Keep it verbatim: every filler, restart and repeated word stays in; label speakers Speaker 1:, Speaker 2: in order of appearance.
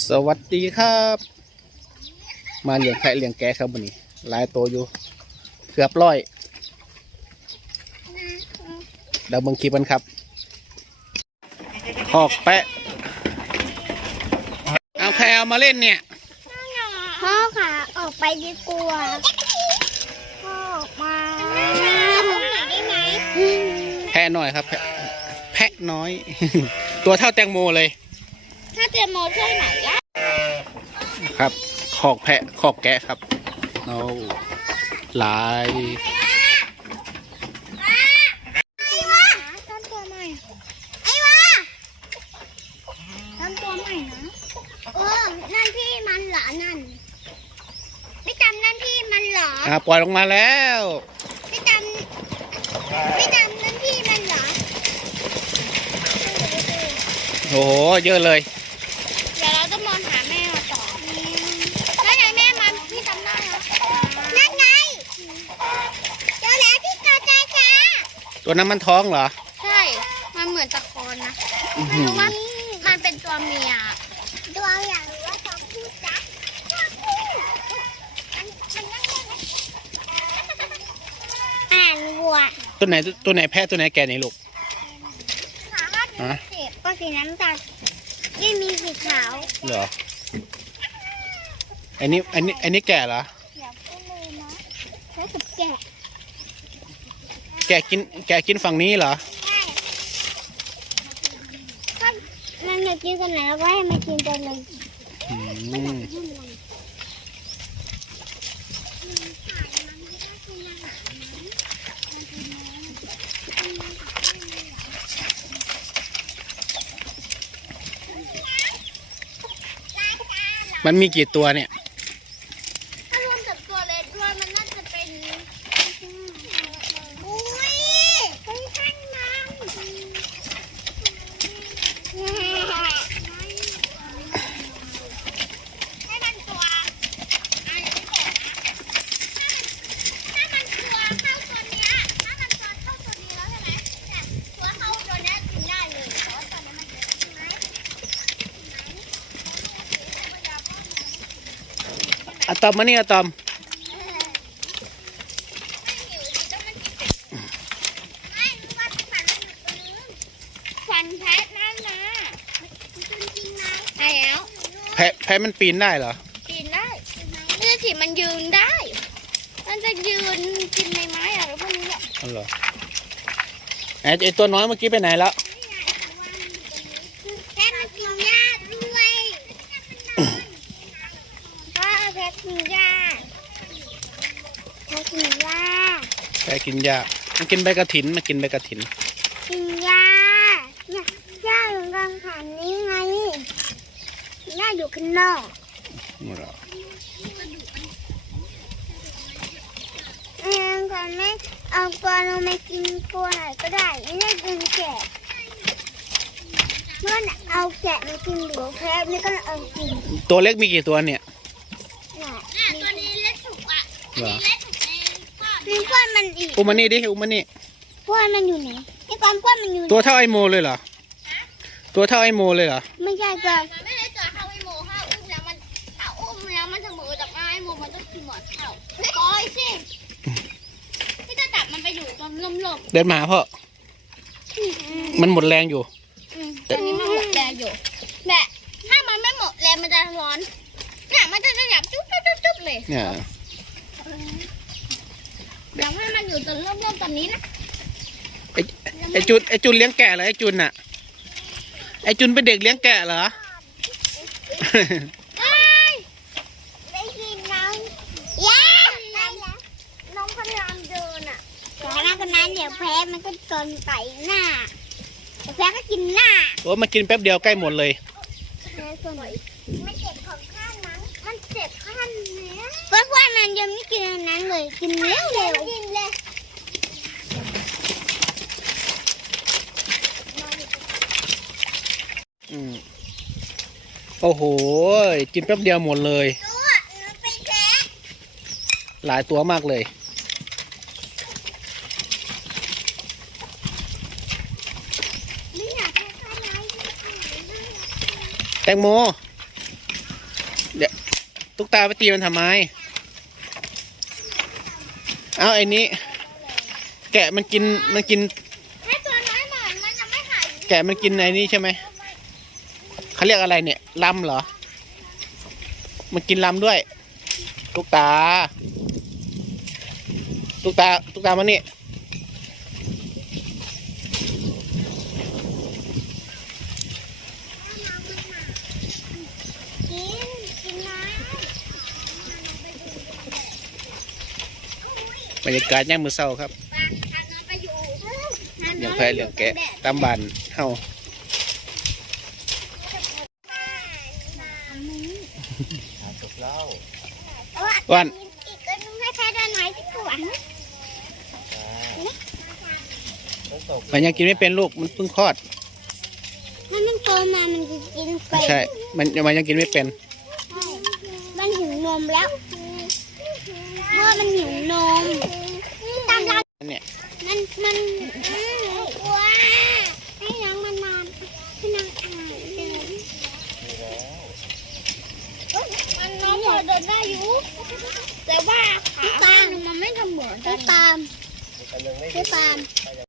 Speaker 1: สวัสดีครับมาเลี้ยงแพะเลี้ยงแกะครับวันนี้หลายตัวอยู่เกือบร้อยเดี๋ยวเบิ่งคลิปกันครับหอกแปะเอาใครเอามาเล่นเนี่ย
Speaker 2: พ่อค่ะออกไปดีกว่าพ่อออกมาได้ไหม
Speaker 1: แพะน้อยครับแพะแพะน้อย ตัวเท่าแตงโมเลย
Speaker 2: ถ้าเตรียมโมใช่ไหนล่ะ
Speaker 1: ครับขอกแพะขอกแกะครับเอาหลาย
Speaker 2: ต้นตัวใหม่ไอ้วะต้นตัวใหม่นะเออนั่นพี่มันเหรอนั่นไม่จำนั่นพี่มันเหรอ
Speaker 1: อ่าปล่อยลงมาแล้ว
Speaker 2: ไม่จำไม่จำนั่นพี่มันเหรอ
Speaker 1: โอ้โหเยอะเลย
Speaker 2: เดี๋ยวเราต้องมองหาแม่ต่อนั่นไงแม่มันพี่จำได้เหรอนั่นไงเจอแล้วที่กระจายจ้า
Speaker 1: ตัวนั้นมันท้องเหรอ
Speaker 2: ใช่มันเหมือนตะกอนนะไม่รู้ว่ามันเป็นตัวเมียตัวอย่างหรือว่าตัวผู้จ๊ะตัวผู้มันมันนั่งเล่นอ่านวัว
Speaker 1: ตัวไหนตัวไหนแพะตัวไหนแกะนี่ลูก
Speaker 2: ฮะก็สีน้ำตาลยี่มีสีขาว
Speaker 1: เหรออันนี้อันนี้อันนี้แก่เหรอ
Speaker 2: อย่าพูดเลยนะใช้กับแกะ
Speaker 1: แกะกินแกะกินฝั่งนี้เหรอ
Speaker 2: ใช่ถ้ามันอยากกินตรงไหนเราก็ให้มันกินตรงนั้น
Speaker 1: มันมีกี่ตัวเนี่ย
Speaker 2: ถ้ารวมกับตัวเล็กด้วยมันน่าจะเป็นอุ้ยเป็นขั้นน้ำให้มันตัวไอ้ที่บอกนะถ้ามันตัวเข้าตัวเนี้ยถ้ามันตัวเข้าตัวนี้แล้วใช่ไหมแต่ตัวเข้าตัวเนี้ยกินได้เลยแต่ว่าตอนนี้มันเจ็บใช่ไหม
Speaker 1: อะตอมมานี่อะตอม
Speaker 2: ฟันแพะนั่นนะใช่แล้ว
Speaker 1: แพะแพะมันปีนได้เหรอ
Speaker 2: ปีนได้นี่สิมันยืนได้มันจะยืนกินใบไม้อะไรพวกนี้แหละ
Speaker 1: อ๋อเหรอไอ้ไอ้ตัวน้อยเมื่อกี้ไปไหนแล้ว
Speaker 2: แพะมันกินหญ้าด้วยว่าแพะกินหญ้าแพะกินหญ้า
Speaker 1: แพะกินหญ้ามันกินใบกระถินมากินใบกระถิน
Speaker 2: กินหญ้าเนี่ยหญ้าอยู่กลางขันนี้ไงหญ้าอยู่ข้างนอก
Speaker 1: นี่เหรอ
Speaker 2: เออก่อนไม่เอาตัวลงมากินตัวไหนก็ได้ไม่ได้กินแกะเมื่อเอาแกะมากินหรือแพะนี่ก็เอากิน
Speaker 1: ตัวเล็กมีกี่ตัวเนี่ย
Speaker 2: ตัวนี้เล็กสุดอ่ะอันนี้เล็กสุดเองมีก้อนมันอีก
Speaker 1: อุมานี่ดิอุมานี่
Speaker 2: ก้อนมันอยู่ไหนไอ้ความก้อนมันอยู่
Speaker 1: ตัวเท่าไอโมเลยเหรอตัวเท่าไอโมเลยเหรอ
Speaker 2: ไม่ใช่ตัวมันไม่ได้ตัวเท่าไอโมค่ะอุ้มแล้วมันถ้าอุ้มแล้วมันเสมอจากไอโมมันต้องกินหมดเท่าปล่อยสิพี่จะจับมันไปอยู่ตรงลม
Speaker 1: ๆเดินมาพ่อมันหมดแรงอยู่
Speaker 2: ตอนนี้มันหมดแรงอยู่แต่ถ้ามันไม่หมดแรงมันจะร้อนเนี่ยมันจะจะหยับจุ๊บจุ๊บจุ๊บจุ๊บเลย
Speaker 1: เนี่ย
Speaker 2: เดี๋ยวให้มันอยู่ตรงเริ่มๆตอนนี้นะ
Speaker 1: ไอไอจุนไอจุนเลี้ยงแกะเหรอไอจุนน่ะไอจุนเป็นเด็กเลี้ยงแกะเหรอ
Speaker 2: ได้ยินน้องย่าน้องพยายามเดินอ่ะแต่หน้าคนนั้นเดี๋ยวแพ้มันก็จนไต่หน้าแพ้ก็กินหน้า
Speaker 1: โอ้มากินแป๊บเดียวใกล้หมดเลย
Speaker 2: มันเจ็บของข้างนั้นมันเจ็บข้างเนี้ยเพราะว่ามันยังไม่กินอันนั้นเลยกินเร็วเร็วกินเลย
Speaker 1: อืมโอ้โหกินแป๊บเดียวหมดเลยหลายตัวมากเลยแตงโมตุ๊กตาไปตีมันทำไมเอาไอ้นี้แกะมันกินมันกิน
Speaker 2: ให้ตัวน้อยหน่อยมันจะไม่หาย
Speaker 1: แกะมันกินไอ้นี่ใช่ไหมเขาเรียกอะไรเนี่ยลำเหรอมันกินลำด้วยตุ๊กตาตุ๊กตาตุ๊กตามานี่
Speaker 2: กินกินน้
Speaker 1: บรรยากาศย่างมือเศร้าครับ
Speaker 2: ำปลาทานน้ำไปอยู่
Speaker 1: เลี้ยงแพะเลี้ยงแกะตามบ้านเฮา
Speaker 3: จบแล้ว
Speaker 1: วัน
Speaker 2: อีกก็นุ่งให้แพ้ด้านไหนที่ขวาน
Speaker 3: ต้องตก
Speaker 1: มันยังกินไม่เป็นลูกมันเพิ่งคลอด
Speaker 2: ถ้ามันโตมามันจะกินเป็
Speaker 1: ไม่
Speaker 2: น
Speaker 1: ใช่มันมันยังกินไม่เป็น
Speaker 2: มันหิวนมแล้วเพราะมันหิวนมตามเรา
Speaker 1: เนี่ย
Speaker 2: มันมันอืมกลัวให้น้องมันนอนให้น้องอ่านเดิน
Speaker 3: มีแล้ว
Speaker 2: มันน้องพอเดินได้อยู่แต่ว่าขาข้างหนึงมันไม่เสมอกันตาม
Speaker 3: มันยังไม่
Speaker 2: พี่ปาล์ม